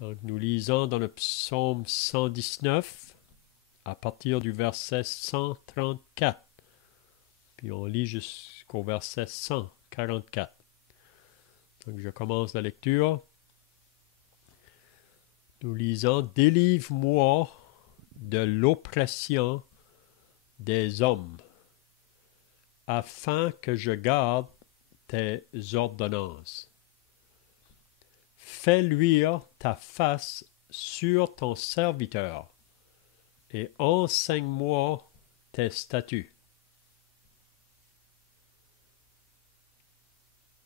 Donc, nous lisons dans le psaume 119 à partir du verset 134. Puis on lit jusqu'au verset 144. Donc, je commence la lecture. Nous lisons « Délivre-moi de l'oppression des hommes, afin que je garde tes ordonnances. Fais luire ta face sur ton serviteur, et enseigne-moi tes statuts. »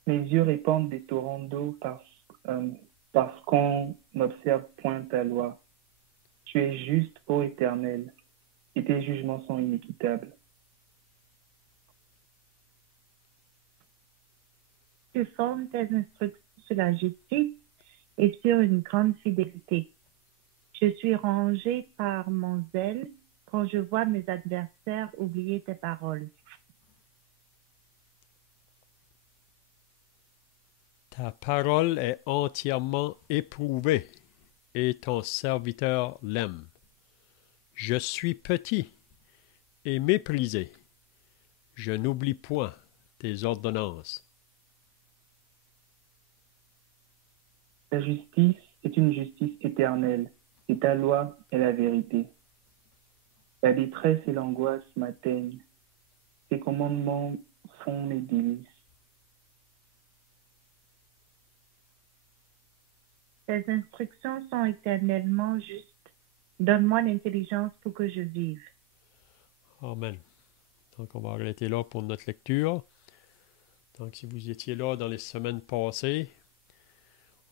Mes yeux répandent des torrents d'eau parce qu'on n'observe point ta loi. Tu es juste, ô Éternel, et tes jugements sont inéquitables. Tu formes tes instructions sur la justice et sur une grande fidélité. Je suis rangé par mon zèle quand je vois mes adversaires oublier tes paroles. Ta parole est entièrement éprouvée, et ton serviteur l'aime. Je suis petit et méprisé. Je n'oublie point tes ordonnances. Ta justice est une justice éternelle, et ta loi est la vérité. La détresse et l'angoisse m'atteignent. Tes commandements font mes délices. Tes instructions sont éternellement justes. Donne-moi l'intelligence pour que je vive. Amen. Donc, on va arrêter là pour notre lecture. Donc, si vous étiez là dans les semaines passées,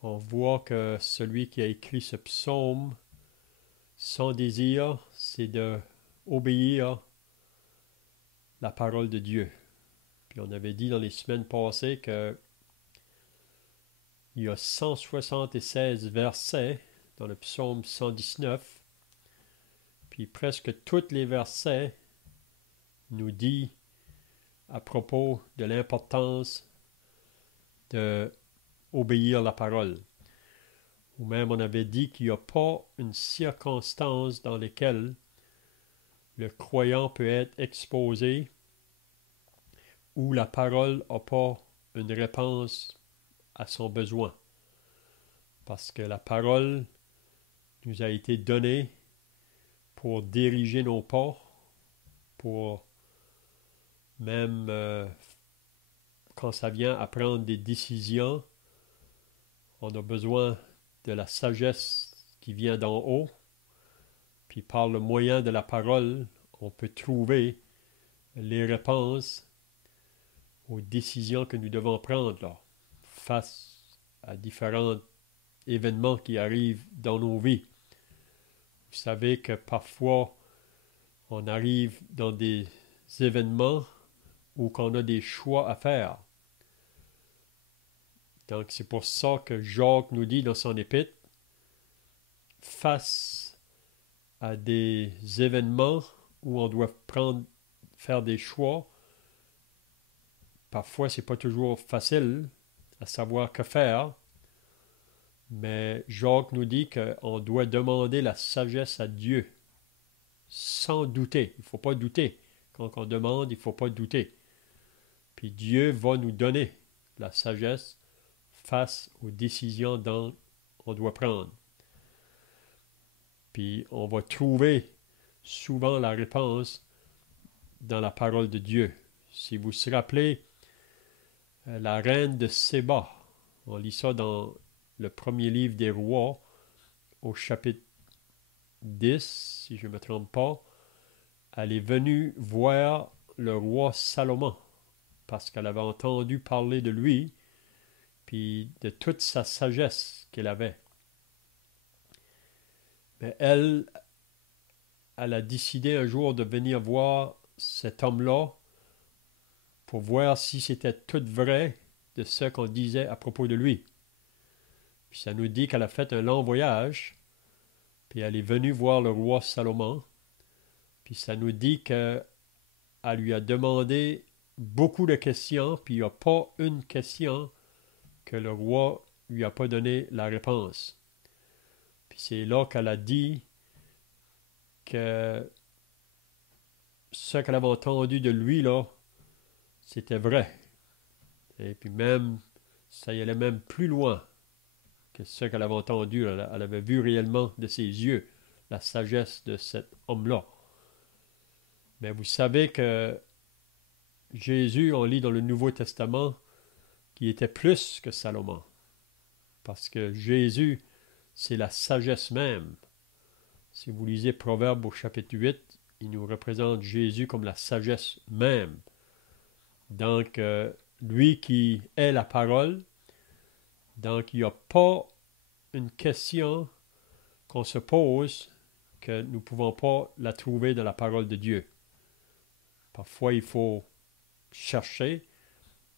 on voit que celui qui a écrit ce psaume, son désir, c'est de obéir la parole de Dieu. Puis on avait dit dans les semaines passées que il y a 176 versets dans le psaume 119, puis presque tous les versets nous disent à propos de l'importance d'obéir la parole. Ou même on avait dit qu'il n'y a pas une circonstance dans laquelle le croyant peut être exposé où la parole n'a pas une réponse à son besoin. Parce que la parole nous a été donnée pour diriger nos pas, pour même quand ça vient à prendre des décisions, on a besoin de la sagesse qui vient d'en haut, puis par le moyen de la parole, on peut trouver les réponses aux décisions que nous devons prendre là, face à différents événements qui arrivent dans nos vies. Vous savez que parfois, on arrive dans des événements où on a des choix à faire. Donc, c'est pour ça que Jacques nous dit dans son épître, face à des événements où on doit faire des choix, parfois, c'est pas toujours facile à savoir que faire, mais Jacques nous dit qu'on doit demander la sagesse à Dieu, sans douter. Il ne faut pas douter. Quand on demande, il ne faut pas douter. Puis Dieu va nous donner la sagesse face aux décisions dont on doit prendre. Puis on va trouver souvent la réponse dans la parole de Dieu. Si vous vous rappelez, la reine de Séba, on lit ça dans le premier livre des rois, au chapitre 10, si je ne me trompe pas, elle est venue voir le roi Salomon, parce qu'elle avait entendu parler de lui, puis de toute sa sagesse qu'il avait. Mais elle a décidé un jour de venir voir cet homme-là pour voir si c'était tout vrai de ce qu'on disait à propos de lui. Puis ça nous dit qu'elle a fait un long voyage, puis elle est venue voir le roi Salomon, puis ça nous dit qu'elle lui a demandé beaucoup de questions, puis il n'y a pas une question que le roi lui a pas donné la réponse. Puis c'est là qu'elle a dit que ce qu'elle avait entendu de lui, là, c'était vrai. Et puis même, ça y allait même plus loin que ce qu'elle avait entendu. Elle avait vu réellement de ses yeux la sagesse de cet homme-là. Mais vous savez que Jésus, on lit dans le Nouveau Testament, qu'il était plus que Salomon. Parce que Jésus, c'est la sagesse même. Si vous lisez Proverbe au chapitre 8, il nous représente Jésus comme la sagesse même. Donc, lui qui est la parole, donc il n'y a pas une question qu'on se pose que nous ne pouvons pas la trouver dans la parole de Dieu. Parfois, il faut chercher,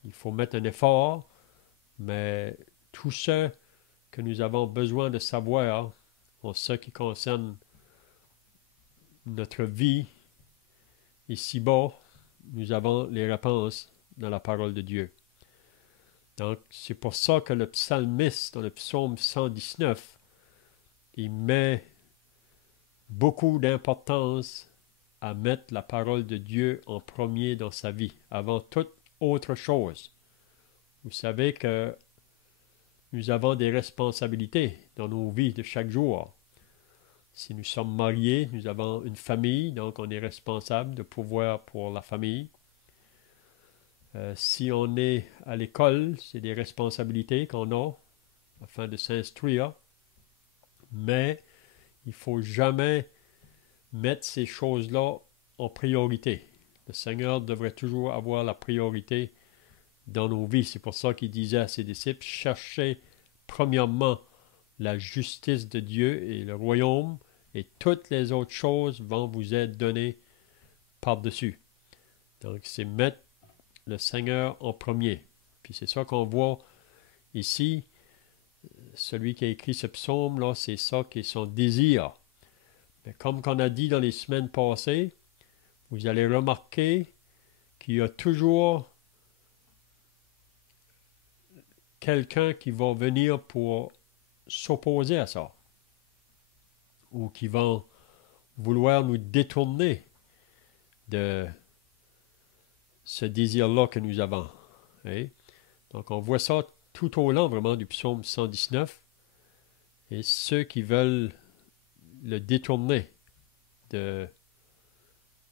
il faut mettre un effort, mais tout ce que nous avons besoin de savoir en ce qui concerne notre vie ici-bas, nous avons les réponses dans la parole de Dieu. Donc, c'est pour ça que le psalmiste, dans le psaume 119, il met beaucoup d'importance à mettre la parole de Dieu en premier dans sa vie, avant toute autre chose. Vous savez que nous avons des responsabilités dans nos vies de chaque jour. Si nous sommes mariés, nous avons une famille, donc on est responsable de pourvoir pour la famille. Si on est à l'école, c'est des responsabilités qu'on a afin de s'instruire. Mais il ne faut jamais mettre ces choses-là en priorité. Le Seigneur devrait toujours avoir la priorité dans nos vies. C'est pour ça qu'il disait à ses disciples, cherchez premièrement la justice de Dieu et le royaume, et toutes les autres choses vont vous être données par-dessus. Donc, c'est mettre le Seigneur en premier. Puis c'est ça qu'on voit ici. Celui qui a écrit ce psaume-là, c'est ça qui est son désir. Mais comme qu'on a dit dans les semaines passées, vous allez remarquer qu'il y a toujours quelqu'un qui va venir pour s'opposer à ça, ou qui va vouloir nous détourner de ce désir-là que nous avons. Hein? Donc on voit ça tout au long vraiment du psaume 119, et ceux qui veulent le détourner de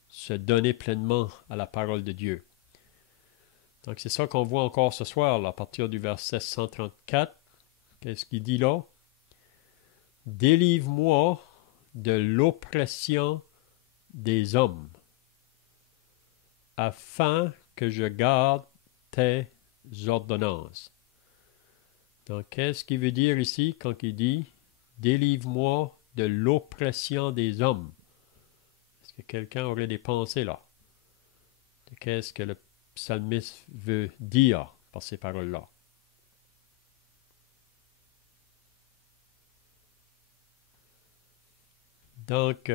se donner pleinement à la parole de Dieu. Donc c'est ça qu'on voit encore ce soir, là, à partir du verset 134. Qu'est-ce qu'il dit là? « Délivre-moi de l'oppression des hommes, afin que je garde tes ordonnances. » Donc, qu'est-ce qu'il veut dire ici quand il dit « Délivre-moi de l'oppression des hommes » ? Est-ce que quelqu'un aurait des pensées là? De qu'est-ce que le psalmiste veut dire par ces paroles-là? Donc,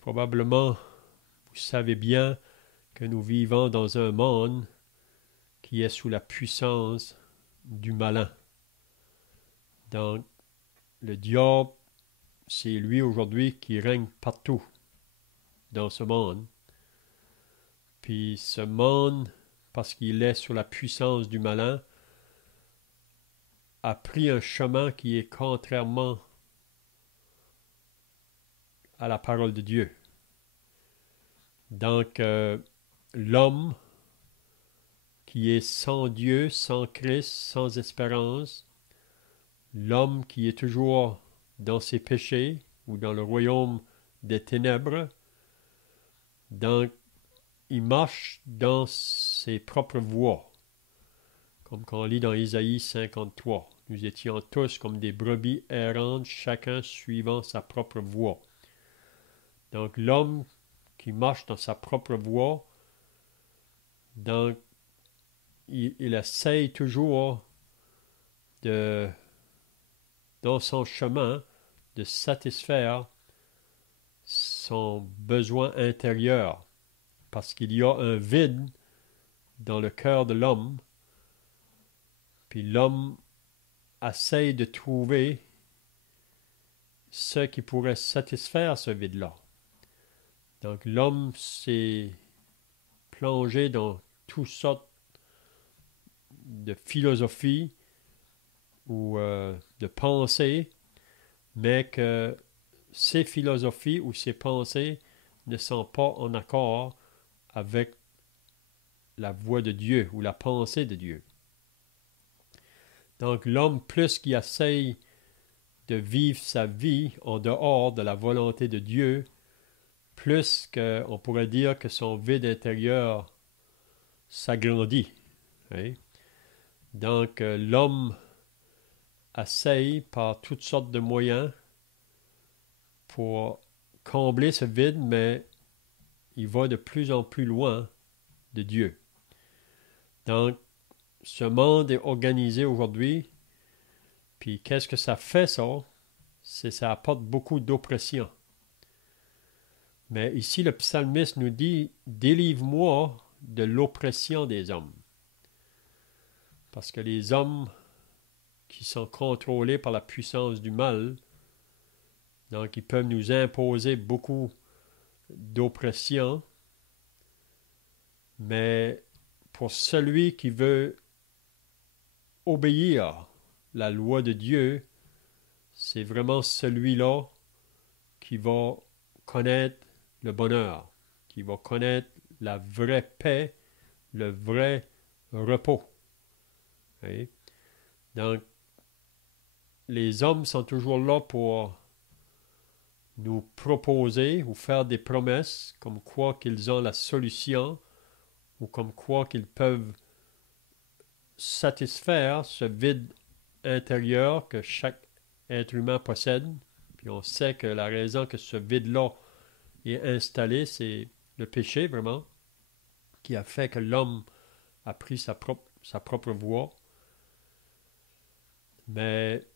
probablement, vous savez bien que nous vivons dans un monde qui est sous la puissance du malin. Donc, le diable, c'est lui aujourd'hui qui règne partout dans ce monde. Puis ce monde, parce qu'il est sous la puissance du malin, a pris un chemin qui est contrairement à la parole de Dieu. Donc, l'homme qui est sans Dieu, sans Christ, sans espérance, l'homme qui est toujours dans ses péchés ou dans le royaume des ténèbres, donc il marche dans ses propres voies, comme on lit dans Isaïe 53. Nous étions tous comme des brebis errantes, chacun suivant sa propre voie. Donc l'homme qui marche dans sa propre voie, donc il essaye toujours dans son chemin de satisfaire son besoin intérieur, parce qu'il y a un vide dans le cœur de l'homme, puis l'homme essaye de trouver ce qui pourrait satisfaire ce vide-là. Donc l'homme s'est plongé dans toutes sortes de philosophies ou de pensées, mais que ces philosophies ou ces pensées ne sont pas en accord avec la voix de Dieu ou la pensée de Dieu. Donc l'homme, plus qu'il essaye de vivre sa vie en dehors de la volonté de Dieu, plus qu'on pourrait dire que son vide intérieur s'agrandit. Hein? Donc l'homme essaye par toutes sortes de moyens pour combler ce vide, mais il va de plus en plus loin de Dieu. Donc, ce monde est organisé aujourd'hui, puis qu'est-ce que ça fait, ça? Ça apporte beaucoup d'oppression. Mais ici, le psalmiste nous dit, « Délivre-moi de l'oppression des hommes. » Parce que les hommes qui sont contrôlés par la puissance du mal, donc ils peuvent nous imposer beaucoup d'oppression, mais pour celui qui veut obéir la loi de Dieu, c'est vraiment celui-là qui va connaître le bonheur, qui va connaître la vraie paix, le vrai repos. Okay? Donc, les hommes sont toujours là pour nous proposer ou faire des promesses comme quoi qu'ils ont la solution ou comme quoi qu'ils peuvent satisfaire ce vide intérieur que chaque être humain possède. Puis on sait que la raison que ce vide-là est installé, c'est le péché vraiment, qui a fait que l'homme a pris sa propre voie. Mais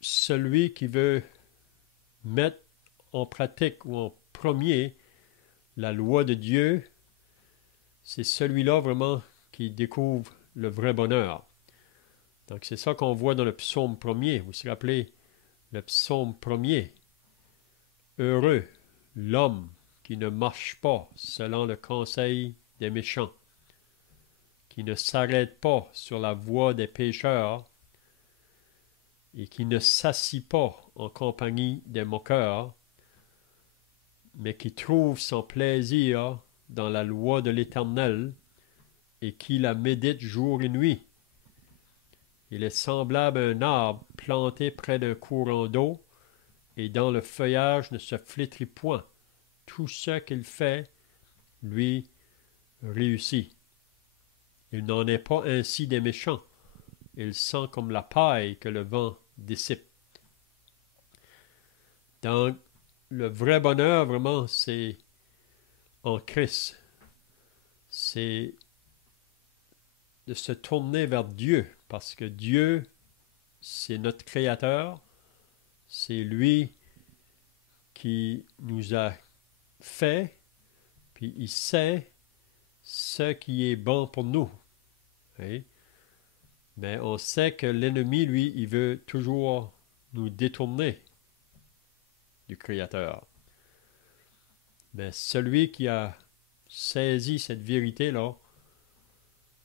celui qui veut mettre en pratique ou en premier la loi de Dieu, c'est celui-là vraiment qui découvre le vrai bonheur. Donc c'est ça qu'on voit dans le psaume 1er. Vous vous rappelez, le psaume 1er. Heureux l'homme qui ne marche pas selon le conseil des méchants, qui ne s'arrête pas sur la voie des pécheurs et qui ne s'assit pas en compagnie des moqueurs, mais qui trouve son plaisir dans la loi de l'Éternel et qui la médite jour et nuit. Il est semblable à un arbre planté près d'un courant d'eau et dont le feuillage ne se flétrit point. Tout ce qu'il fait, lui, réussit. Il n'en est pas ainsi des méchants. Ils sont comme la paille que le vent dissipe. Donc, le vrai bonheur, vraiment, c'est en Christ. C'est de se tourner vers Dieu, parce que Dieu, c'est notre Créateur, c'est lui qui nous a fait, puis il sait ce qui est bon pour nous. Oui? Mais on sait que l'ennemi, lui, il veut toujours nous détourner du Créateur. Mais celui qui a saisi cette vérité-là,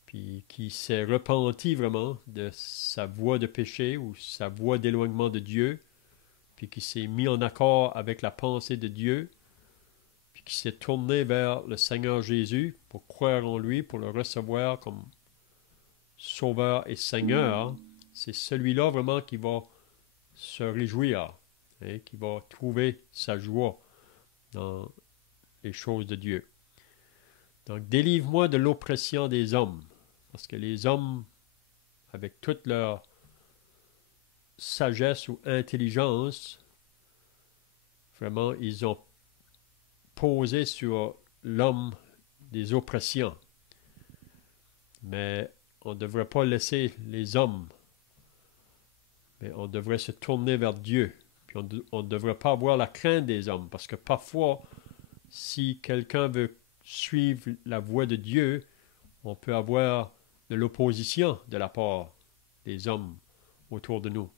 puis qui s'est repenti vraiment de sa voie de péché ou sa voie d'éloignement de Dieu, puis qui s'est mis en accord avec la pensée de Dieu, puis qui s'est tourné vers le Seigneur Jésus pour croire en lui, pour le recevoir comme Sauveur et Seigneur, c'est celui-là vraiment qui va se réjouir, hein, qui va trouver sa joie dans les choses de Dieu. Donc, délivre-moi de l'oppression des hommes, parce que les hommes, avec toute leur sagesse ou intelligence, vraiment, ils ont posé sur l'homme des oppressions. Mais on ne devrait pas laisser les hommes, mais on devrait se tourner vers Dieu. Puis on ne devrait pas avoir la crainte des hommes, parce que parfois, si quelqu'un veut suivre la voie de Dieu, on peut avoir de l'opposition de la part des hommes autour de nous.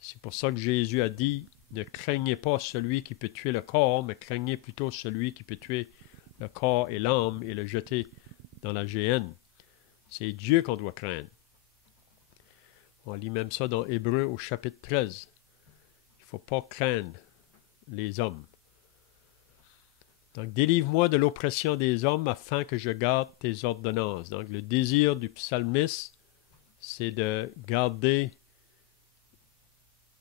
C'est pour ça que Jésus a dit, ne craignez pas celui qui peut tuer le corps, mais craignez plutôt celui qui peut tuer le corps et l'âme et le jeter dans la géhenne. C'est Dieu qu'on doit craindre. On lit même ça dans Hébreux au chapitre 13. Il ne faut pas craindre les hommes. Donc, délivre-moi de l'oppression des hommes afin que je garde tes ordonnances. Donc, le désir du psalmiste, c'est de garder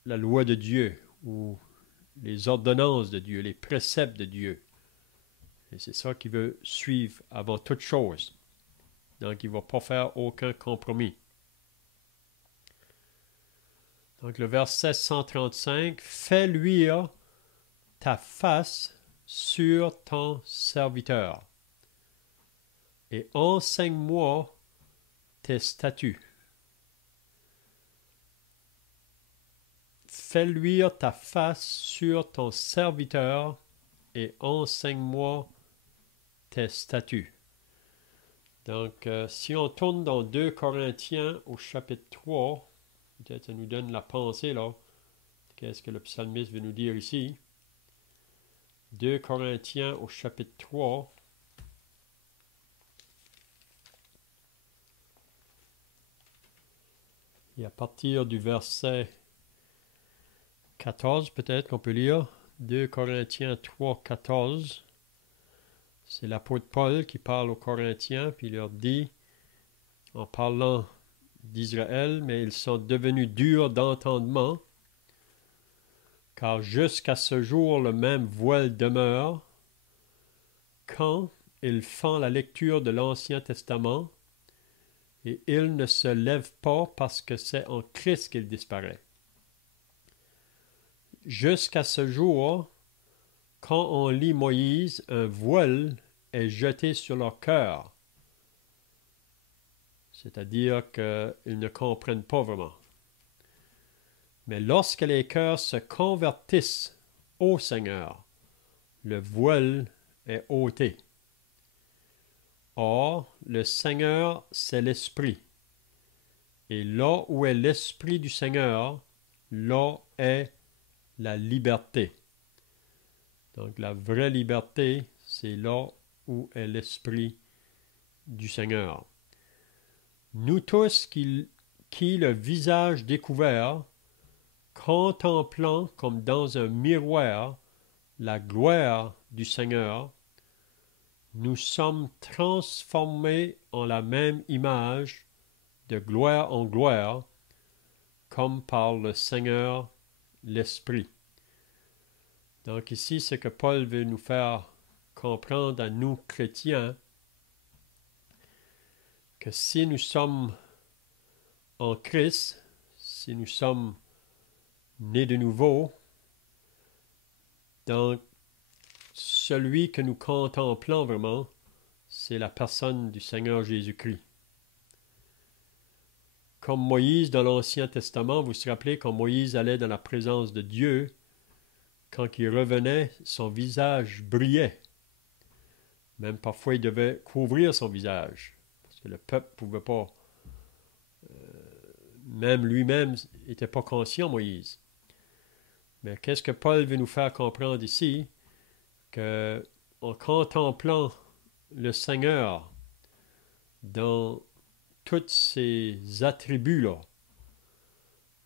la loi de Dieu ou les ordonnances de Dieu, les préceptes de Dieu. Et c'est ça qu'il veut suivre avant toute chose. Donc, il ne va pas faire aucun compromis. Donc, le verset 135, « Fais luire ta face sur ton serviteur et enseigne-moi tes statuts. » Fais luire ta face sur ton serviteur et enseigne-moi tes statuts. Donc, si on tourne dans 2 Corinthiens au chapitre 3, peut-être ça nous donne la pensée là. Qu'est-ce que le psalmiste veut nous dire ici? 2 Corinthiens au chapitre 3. Et à partir du verset 14, peut-être qu'on peut lire. 2 Corinthiens 3, 14. C'est l'apôtre Paul qui parle aux Corinthiens, puis il leur dit, en parlant d'Israël, mais ils sont devenus durs d'entendement, car jusqu'à ce jour le même voile demeure, quand ils font la lecture de l'Ancien Testament, et ils ne se lèvent pas parce que c'est en Christ qu'il disparaît. Jusqu'à ce jour, quand on lit Moïse, un voile est jeté sur leur cœur. C'est-à-dire qu'ils ne comprennent pas vraiment. Mais lorsque les cœurs se convertissent au Seigneur, le voile est ôté. Or, le Seigneur, c'est l'Esprit. Et là où est l'Esprit du Seigneur, là est la liberté. Donc, la vraie liberté, c'est là où est l'Esprit du Seigneur. Nous tous qui le visage découvert, contemplant comme dans un miroir la gloire du Seigneur, nous sommes transformés en la même image, de gloire en gloire, comme par le Seigneur l'Esprit. Donc ici, ce que Paul veut nous faire comprendre à nous chrétiens, que si nous sommes en Christ, si nous sommes nés de nouveau, donc celui que nous contemplons vraiment, c'est la personne du Seigneur Jésus-Christ. Comme Moïse dans l'Ancien Testament, vous vous rappelez, quand Moïse allait dans la présence de Dieu, quand il revenait, son visage brillait. Même parfois, il devait couvrir son visage, parce que le peuple ne pouvait pas, même lui-même n'était pas conscient, Moïse. Mais qu'est-ce que Paul veut nous faire comprendre ici? Qu'en contemplant le Seigneur dans tous ses attributs-là,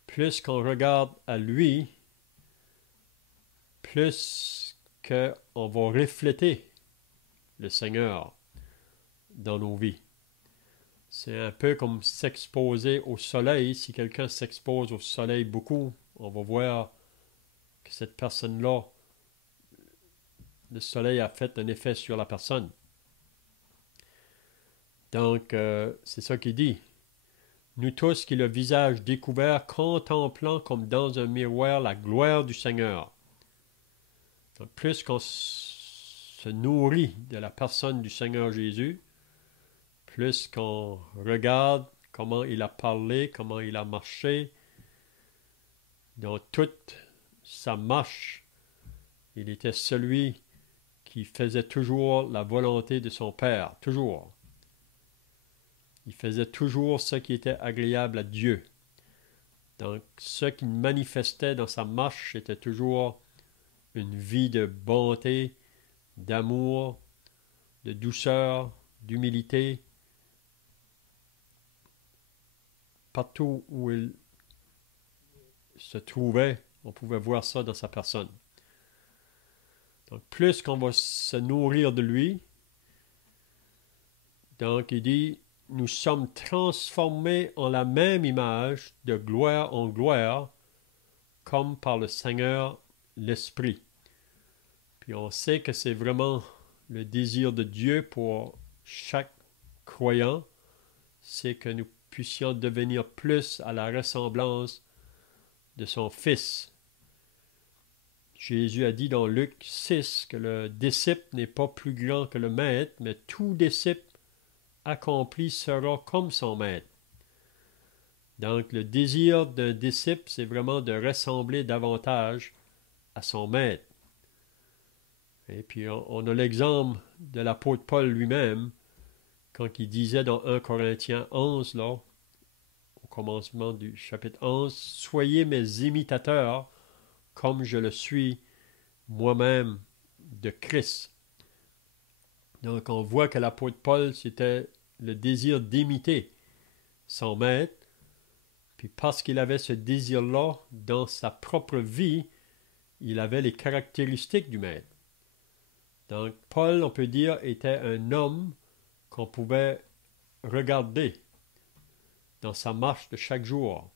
plus qu'on regarde à lui, plus qu'on va refléter le Seigneur dans nos vies. C'est un peu comme s'exposer au soleil. Si quelqu'un s'expose au soleil beaucoup, on va voir que cette personne-là, le soleil a fait un effet sur la personne. Donc, c'est ça qu'il dit. Nous tous qui le visage découvert, contemplant comme dans un miroir la gloire du Seigneur. Donc, plus qu'on se nourrit de la personne du Seigneur Jésus, plus qu'on regarde comment il a parlé, comment il a marché, dans toute sa marche, il était celui qui faisait toujours la volonté de son Père, toujours. Il faisait toujours ce qui était agréable à Dieu. Donc, ce qu'il manifestait dans sa marche, c'était toujours une vie de bonté, d'amour, de douceur, d'humilité. Partout où il se trouvait, on pouvait voir ça dans sa personne. Donc, plus qu'on va se nourrir de lui, donc il dit, nous sommes transformés en la même image, de gloire en gloire, comme par le Seigneur l'Esprit. Puis on sait que c'est vraiment le désir de Dieu pour chaque croyant, c'est que nous puissions devenir plus à la ressemblance de son Fils. Jésus a dit dans Luc 6 que le disciple n'est pas plus grand que le maître, mais tout disciple accompli sera comme son maître. Donc le désir d'un disciple, c'est vraiment de ressembler davantage à son maître. Et puis on a l'exemple de l'apôtre Paul lui-même, quand il disait dans 1 Corinthiens 11, là, au commencement du chapitre 11, « Soyez mes imitateurs, comme je le suis moi-même de Christ. » Donc on voit que l'apôtre Paul, c'était le désir d'imiter son maître, puis parce qu'il avait ce désir-là dans sa propre vie, il avait les caractéristiques du maître. Donc Paul, on peut dire, était un homme qu'on pouvait regarder dans sa marche de chaque jour.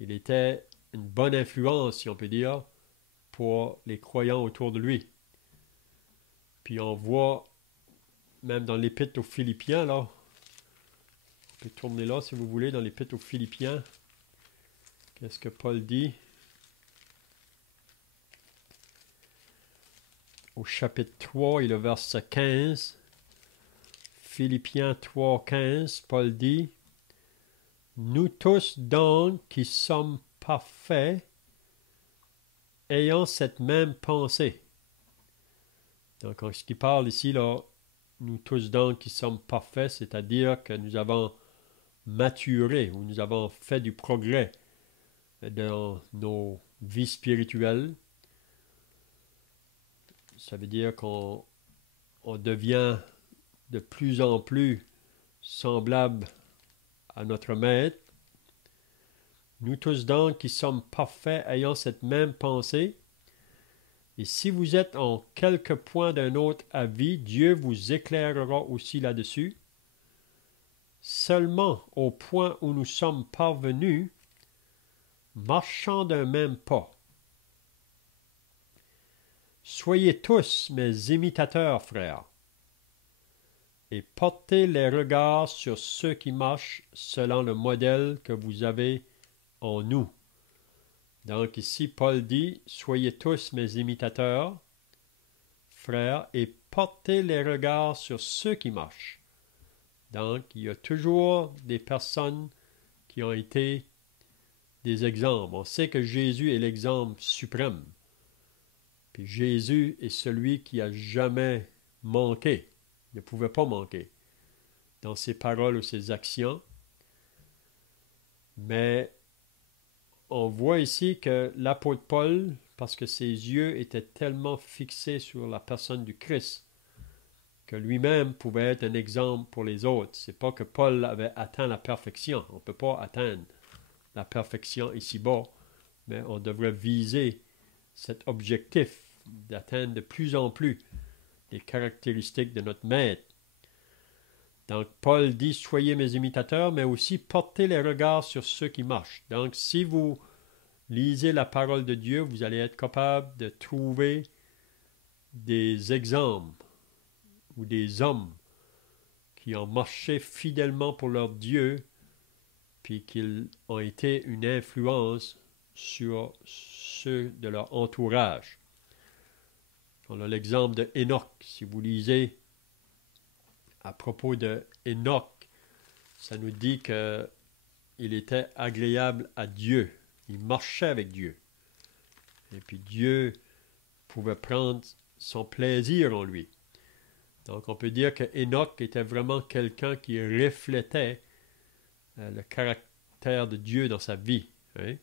Il était une bonne influence, si on peut dire, pour les croyants autour de lui. Puis on voit, même dans l'Épître aux Philippiens, là, on peut tourner là si vous voulez, dans l'Épître aux Philippiens, qu'est-ce que Paul dit? Au chapitre 3 et le verset 15, Philippiens 3, 15, Paul dit, « Nous tous donc qui sommes parfaits, ayant cette même pensée. » Donc, ce qui parle ici, là, nous tous donc qui sommes parfaits, c'est-à-dire que nous avons maturé ou nous avons fait du progrès dans nos vies spirituelles. Ça veut dire qu'on devient de plus en plus semblable à notre Maître. Nous tous donc qui sommes parfaits, ayant cette même pensée. Et si vous êtes en quelque point d'un autre avis, Dieu vous éclairera aussi là-dessus. Seulement au point où nous sommes parvenus, marchant d'un même pas. Soyez tous mes imitateurs, frères, et portez les regards sur ceux qui marchent selon le modèle que vous avez en nous. Donc ici, Paul dit, soyez tous mes imitateurs, frères, et portez les regards sur ceux qui marchent. Donc, il y a toujours des personnes qui ont été des exemples. On sait que Jésus est l'exemple suprême. Puis Jésus est celui qui a jamais manqué. Il ne pouvait pas manquer dans ses paroles ou ses actions. Mais on voit ici que l'apôtre Paul, parce que ses yeux étaient tellement fixés sur la personne du Christ, que lui-même pouvait être un exemple pour les autres. Ce n'est pas que Paul avait atteint la perfection. On ne peut pas atteindre la perfection ici-bas, mais on devrait viser cet objectif d'atteindre de plus en plus les caractéristiques de notre Maître. Donc, Paul dit, soyez mes imitateurs, mais aussi portez les regards sur ceux qui marchent. Donc, si vous lisez la parole de Dieu, vous allez être capable de trouver des exemples ou des hommes qui ont marché fidèlement pour leur Dieu, puis qu'ils ont été une influence sur ceux de leur entourage. On a l'exemple de Enoch. Si vous lisez à propos de Enoch, ça nous dit qu'il était agréable à Dieu. Il marchait avec Dieu. Et puis Dieu pouvait prendre son plaisir en lui. Donc on peut dire que Enoch était vraiment quelqu'un qui reflétait le caractère de Dieu dans sa vie. Hein?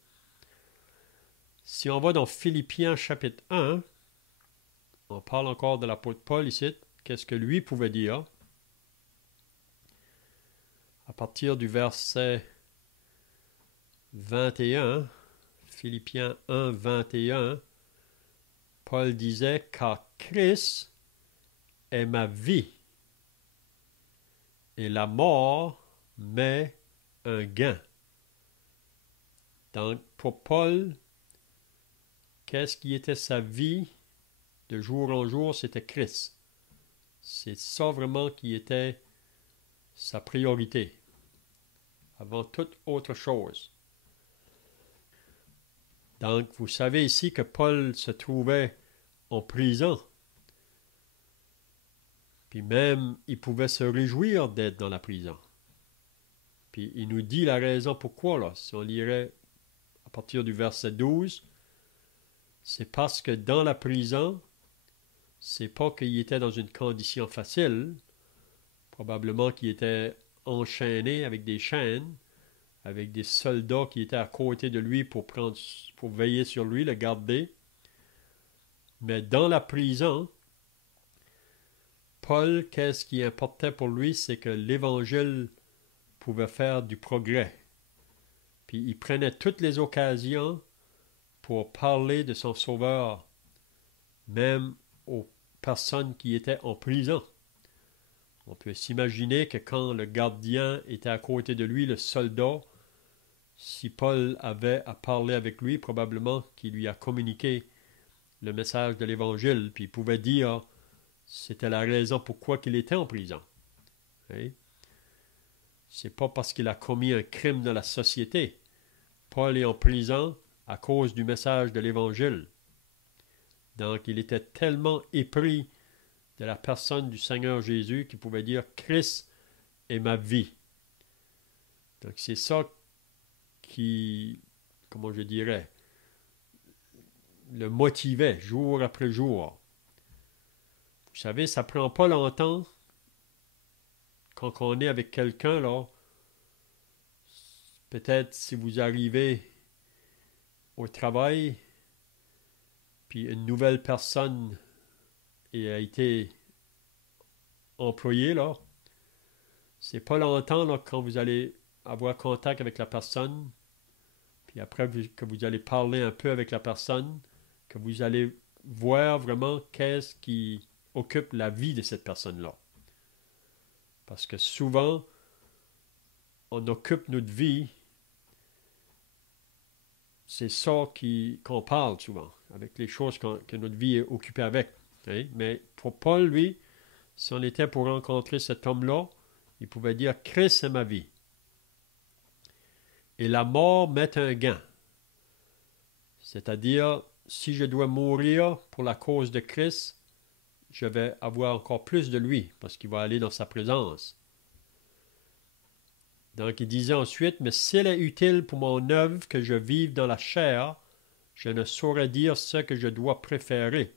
Si on va dans Philippiens chapitre 1, on parle encore de l'apôtre Paul ici. Qu'est-ce que lui pouvait dire? À partir du verset 21, Philippiens 1, 21, Paul disait « Car Christ est ma vie, et la mort m'est un gain. » Donc, pour Paul, qu'est-ce qui était sa vie de jour en jour? C'était Christ. C'est ça vraiment qui était sa priorité, avant toute autre chose. Donc, vous savez ici que Paul se trouvait en prison. Puis même, il pouvait se réjouir d'être dans la prison. Puis il nous dit la raison pourquoi, là. Si on lirait à partir du verset 12, c'est parce que dans la prison, c'est pas qu'il était dans une condition facile, probablement qu'il était enchaîné avec des chaînes, avec des soldats qui étaient à côté de lui pour veiller sur lui, le garder. Mais dans la prison, Paul, qu'est-ce qui importait pour lui, c'est que l'Évangile pouvait faire du progrès. Puis il prenait toutes les occasions pour parler de son Sauveur, même aux personnes qui étaient en prison. On peut s'imaginer que quand le gardien était à côté de lui, le soldat, si Paul avait à parler avec lui, probablement qu'il lui a communiqué le message de l'Évangile, puis il pouvait dire c'était la raison pourquoi il était en prison. Okay? C'est pas parce qu'il a commis un crime dans la société. Paul est en prison à cause du message de l'Évangile. Donc, il était tellement épris de la personne du Seigneur Jésus qu'il pouvait dire « Christ est ma vie ». Donc, c'est ça qui, comment je dirais, le motivait jour après jour. Vous savez, ça ne prend pas longtemps quand on est avec quelqu'un, là. Peut-être si vous arrivez au travail, puis une nouvelle personne a été employée, là. C'est pas longtemps là, quand vous allez avoir contact avec la personne, puis après que vous allez parler un peu avec la personne, que vous allez voir vraiment qu'est-ce qui occupe la vie de cette personne-là. Parce que souvent, on occupe notre vie, c'est ça qu'on parle souvent, avec les choses que notre vie est occupée avec. Hein? Mais pour Paul, lui, si on était pour rencontrer cet homme-là, il pouvait dire « Christ est ma vie. Et la mort m'est un gain. » C'est-à-dire, si je dois mourir pour la cause de Christ, je vais avoir encore plus de lui, parce qu'il va aller dans sa présence. Donc il disait ensuite, « Mais s'il est utile pour mon œuvre que je vive dans la chair, je ne saurais dire ce que je dois préférer. »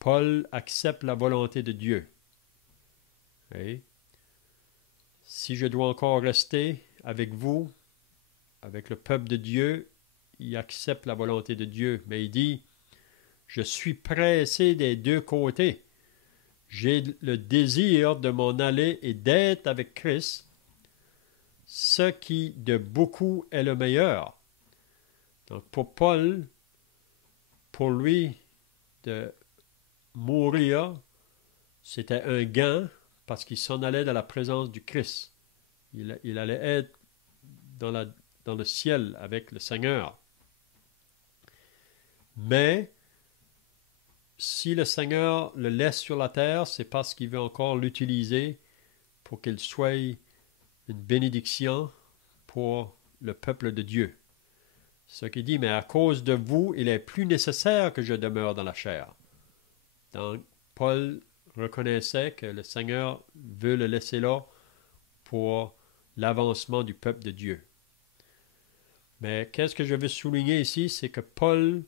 Paul accepte la volonté de Dieu. Okay? Si je dois encore rester avec vous, avec le peuple de Dieu, il accepte la volonté de Dieu. Mais il dit, « Je suis pressé des deux côtés. J'ai le désir de m'en aller et d'être avec Christ, ce qui de beaucoup est le meilleur. » Donc pour Paul, pour lui, de mourir, c'était un gain parce qu'il s'en allait dans la présence du Christ. Il allait être dans le ciel avec le Seigneur. Mais si le Seigneur le laisse sur la terre, c'est parce qu'il veut encore l'utiliser pour qu'il soit une bénédiction pour le peuple de Dieu. Ce qui dit, mais à cause de vous, il est plus nécessaire que je demeure dans la chair. Donc, Paul reconnaissait que le Seigneur veut le laisser là pour l'avancement du peuple de Dieu. Mais qu'est-ce que je veux souligner ici, c'est que Paul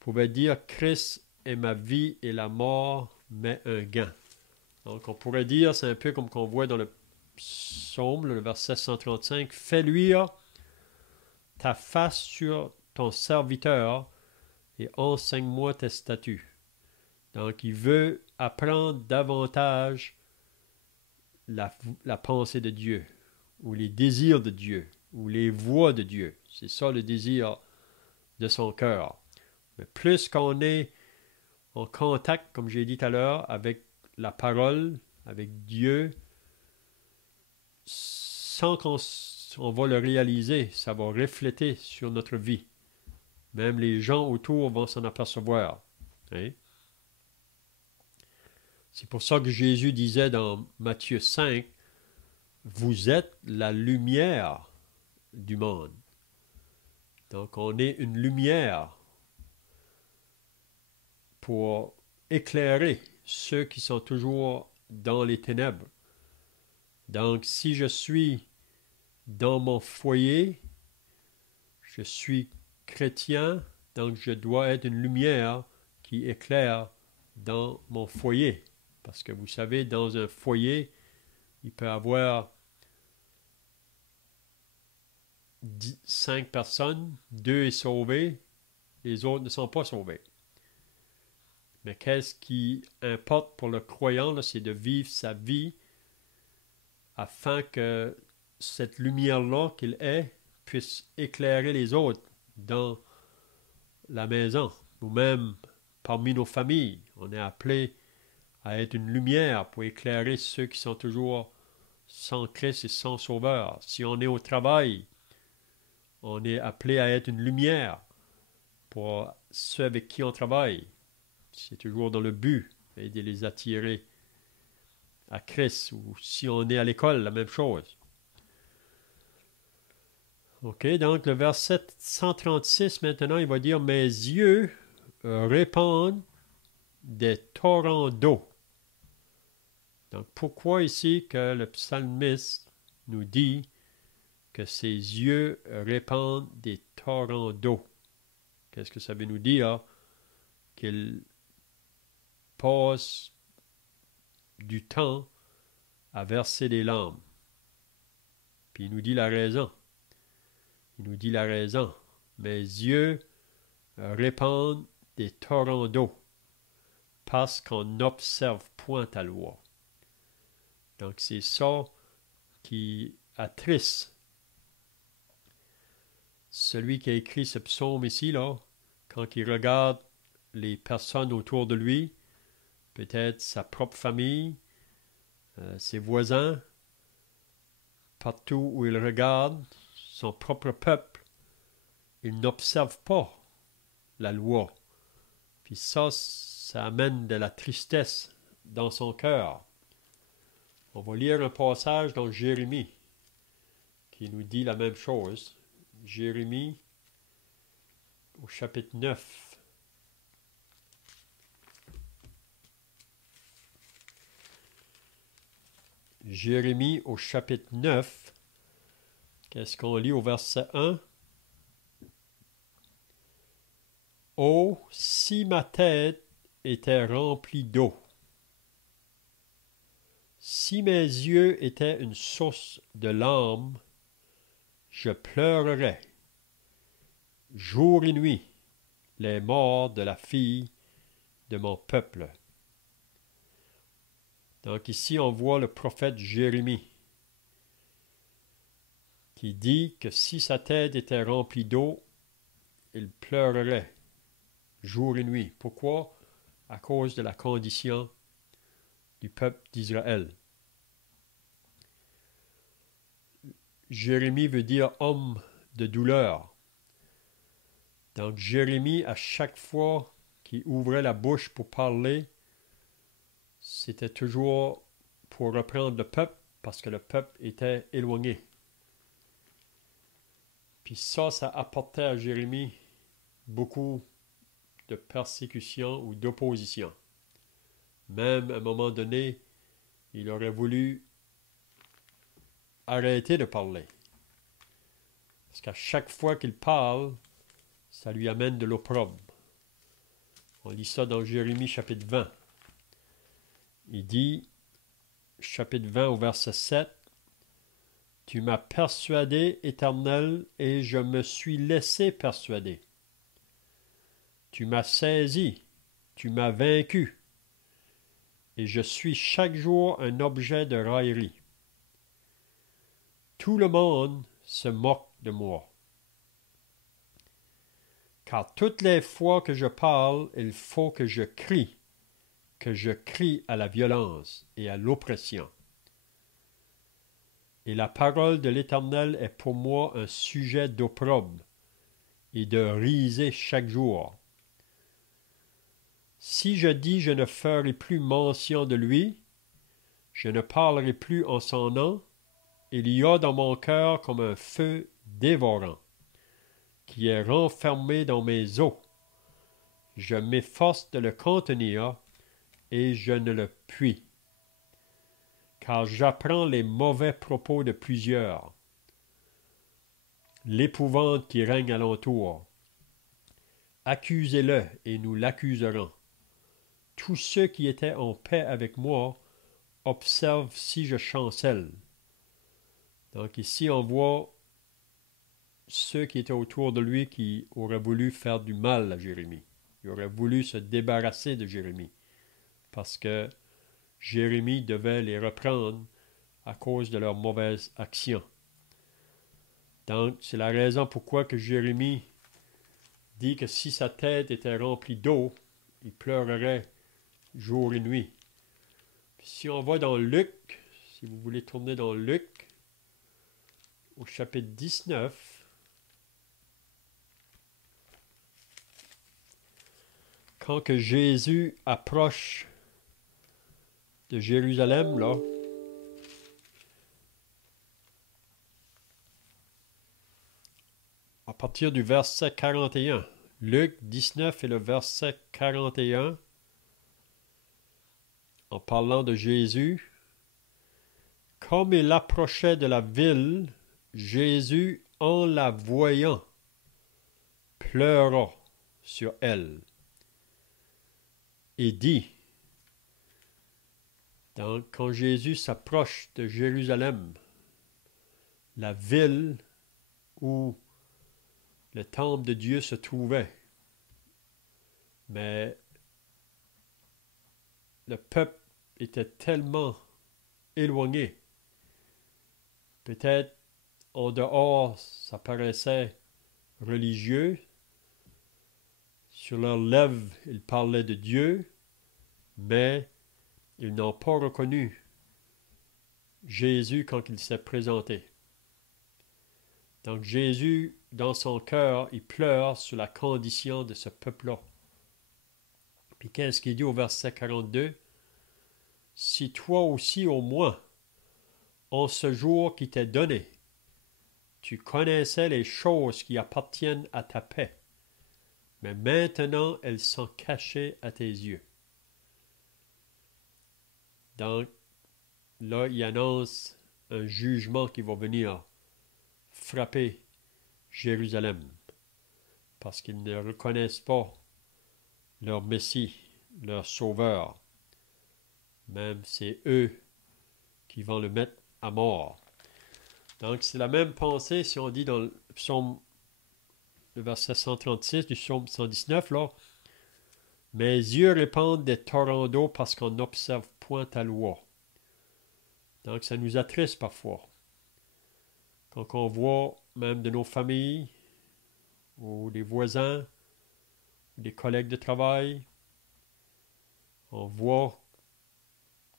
pouvait dire « Christ est ma vie et la mort m'est un gain ». Donc on pourrait dire, c'est un peu comme qu'on voit dans le psaume, le verset 135, « Fais luire ta face sur ton serviteur et enseigne-moi tes statuts. Donc, il veut apprendre davantage la pensée de Dieu, ou les désirs de Dieu, ou les voies de Dieu. C'est ça le désir de son cœur. Mais plus qu'on est en contact, comme j'ai dit tout à l'heure, avec la parole, avec Dieu, sans qu'on va le réaliser, ça va refléter sur notre vie. Même les gens autour vont s'en apercevoir. Hein? C'est pour ça que Jésus disait dans Matthieu 5, « Vous êtes la lumière du monde. » Donc, on est une lumière pour éclairer ceux qui sont toujours dans les ténèbres. Donc, si je suis dans mon foyer, je suis chrétien, donc je dois être une lumière qui éclaire dans mon foyer. Parce que vous savez, dans un foyer, il peut y avoir 5 personnes, 2 sont sauvées, les autres ne sont pas sauvés. Mais qu'est-ce qui importe pour le croyant, c'est de vivre sa vie afin que cette lumière-là qu'il est puisse éclairer les autres dans la maison, ou même parmi nos familles. On est appelé à être une lumière pour éclairer ceux qui sont toujours sans Christ et sans Sauveur. Si on est au travail, on est appelé à être une lumière pour ceux avec qui on travaille. C'est toujours dans le but de les attirer à Christ. Ou si on est à l'école, la même chose. Ok, donc le verset 136 maintenant, il va dire « Mes yeux répandent des torrents d'eau. » Donc pourquoi ici que le psalmiste nous dit que ses yeux répandent des torrents d'eau? Qu'est-ce que ça veut nous dire? Qu'il passe du temps à verser des larmes. Puis il nous dit la raison. Il nous dit la raison. Mes yeux répandent des torrents d'eau parce qu'on n'observe point ta loi. Donc c'est ça qui attriste celui qui a écrit ce psaume ici, là, quand il regarde les personnes autour de lui, peut-être sa propre famille, ses voisins, partout où il regarde, son propre peuple, il n'observe pas la loi. Puis ça amène de la tristesse dans son cœur. On va lire un passage dans Jérémie qui nous dit la même chose. Jérémie au chapitre 9. Jérémie au chapitre 9. Qu'est-ce qu'on lit au verset 1? « Oh, si ma tête était remplie d'eau, si mes yeux étaient une source de larmes, je pleurerais jour et nuit les morts de la fille de mon peuple. » Donc ici, on voit le prophète Jérémie qui dit que si sa tête était remplie d'eau, il pleurerait jour et nuit. Pourquoi? À cause de la condition du peuple d'Israël. Jérémie veut dire homme de douleur. Donc Jérémie, à chaque fois qu'il ouvrait la bouche pour parler, c'était toujours pour reprendre le peuple, parce que le peuple était éloigné. Puis ça apportait à Jérémie beaucoup de persécution ou d'opposition. Même à un moment donné, il aurait voulu arrêter de parler. Parce qu'à chaque fois qu'il parle, ça lui amène de l'opprobre. On lit ça dans Jérémie chapitre 20. Il dit, chapitre 20 au verset 7, Tu m'as persuadé, Éternel, et je me suis laissé persuader. Tu m'as saisi, tu m'as vaincu, et je suis chaque jour un objet de raillerie. Tout le monde se moque de moi. Car toutes les fois que je parle, il faut que je crie à la violence et à l'oppression. Et la parole de l'Éternel est pour moi un sujet d'opprobre et de risée chaque jour. Si je dis je ne ferai plus mention de lui, je ne parlerai plus en son nom, il y a dans mon cœur comme un feu dévorant, qui est renfermé dans mes os. Je m'efforce de le contenir, et je ne le puis. Car j'apprends les mauvais propos de plusieurs, l'épouvante qui règne alentour. Accusez-le, et nous l'accuserons. Tous ceux qui étaient en paix avec moi observent si je chancelle. Donc ici, on voit ceux qui étaient autour de lui qui auraient voulu faire du mal à Jérémie. Ils auraient voulu se débarrasser de Jérémie, parce que Jérémie devait les reprendre à cause de leurs mauvaises actions. Donc, c'est la raison pourquoi que Jérémie dit que si sa tête était remplie d'eau, il pleurerait jour et nuit. Puis si on va dans Luc, si vous voulez tourner dans Luc, au chapitre 19, quand que Jésus approche de Jérusalem, là, à partir du verset 41, Luc 19 et le verset 41, en parlant de Jésus, comme il approchait de la ville, Jésus, en la voyant, pleura sur elle et dit, donc, quand Jésus s'approche de Jérusalem, la ville où le temple de Dieu se trouvait, mais le peuple était tellement éloigné, peut-être en dehors ça paraissait religieux, sur leurs lèvres ils parlaient de Dieu, mais ils n'ont pas reconnu Jésus quand il s'est présenté. Donc Jésus, dans son cœur, il pleure sur la condition de ce peuple-là. Puis qu'est-ce qu'il dit au verset 42? Si toi aussi au moins, en ce jour qui t'est donné, tu connaissais les choses qui appartiennent à ta paix, mais maintenant elles sont cachées à tes yeux. Donc, là, il annonce un jugement qui va venir frapper Jérusalem, parce qu'ils ne reconnaissent pas leur Messie, leur Sauveur. Même c'est eux qui vont le mettre à mort. Donc, c'est la même pensée si on dit dans le psaume, le verset 136 du psaume 119, là, « Mes yeux répandent des torrents d'eau parce qu'on n'observe point ta loi. » Donc, ça nous attriste parfois. Quand on voit même de nos familles, ou des voisins, ou des collègues de travail, on voit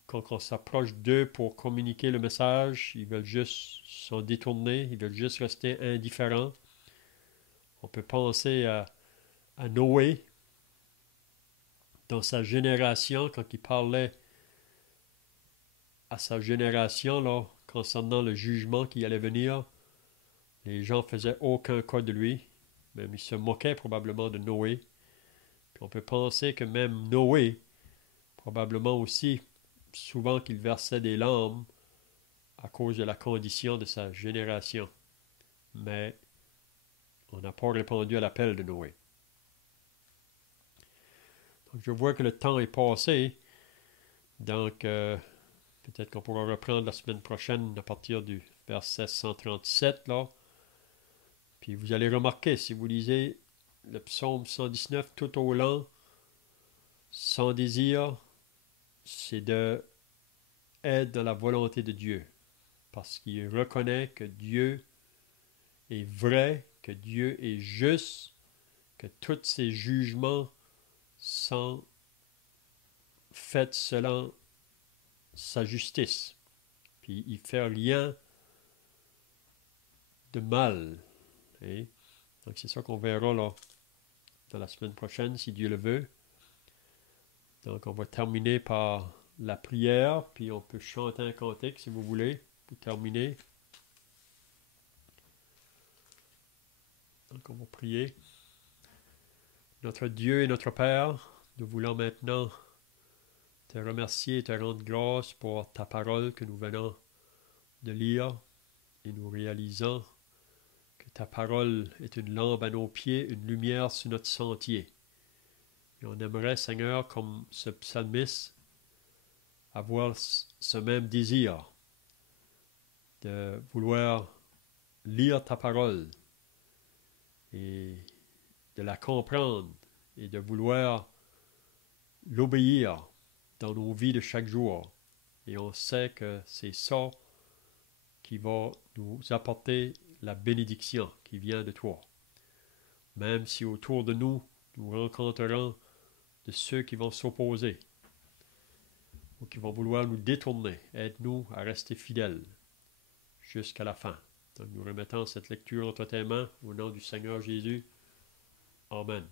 quand on s'approche d'eux pour communiquer le message, ils veulent juste s'en détourner, ils veulent juste rester indifférents. On peut penser à Noé, dans sa génération, quand il parlait à sa génération là, concernant le jugement qui allait venir, les gens ne faisaient aucun cas de lui, même ils se moquaient probablement de Noé. Puis on peut penser que même Noé, probablement aussi, souvent qu'il versait des larmes à cause de la condition de sa génération. Mais on n'a pas répondu à l'appel de Noé. Donc je vois que le temps est passé. Donc peut-être qu'on pourra reprendre la semaine prochaine à partir du verset 137, là. Puis vous allez remarquer, si vous lisez le psaume 119 tout au long, son désir, c'est de être dans la volonté de Dieu. Parce qu'il reconnaît que Dieu est vrai, que Dieu est juste, que tous ses jugements sont faits selon sa justice. Puis il fait rien de mal. Hein? Donc c'est ça qu'on verra là dans la semaine prochaine, si Dieu le veut. Donc on va terminer par la prière, puis on peut chanter un cantique si vous voulez, pour terminer. Donc on va prier. Notre Dieu et notre Père, nous voulons maintenant te remercier et te rendre grâce pour ta parole que nous venons de lire, et nous réalisons que ta parole est une lampe à nos pieds, une lumière sur notre sentier. Et on aimerait, Seigneur, comme ce psalmiste, avoir ce même désir de vouloir lire ta parole et de la comprendre et de vouloir l'obéir dans nos vies de chaque jour. Et on sait que c'est ça qui va nous apporter la bénédiction qui vient de toi. Même si autour de nous, nous rencontrerons de ceux qui vont s'opposer ou qui vont vouloir nous détourner, aide-nous à rester fidèles jusqu'à la fin. Donc nous remettons cette lecture entre tes mains au nom du Seigneur Jésus. Amen.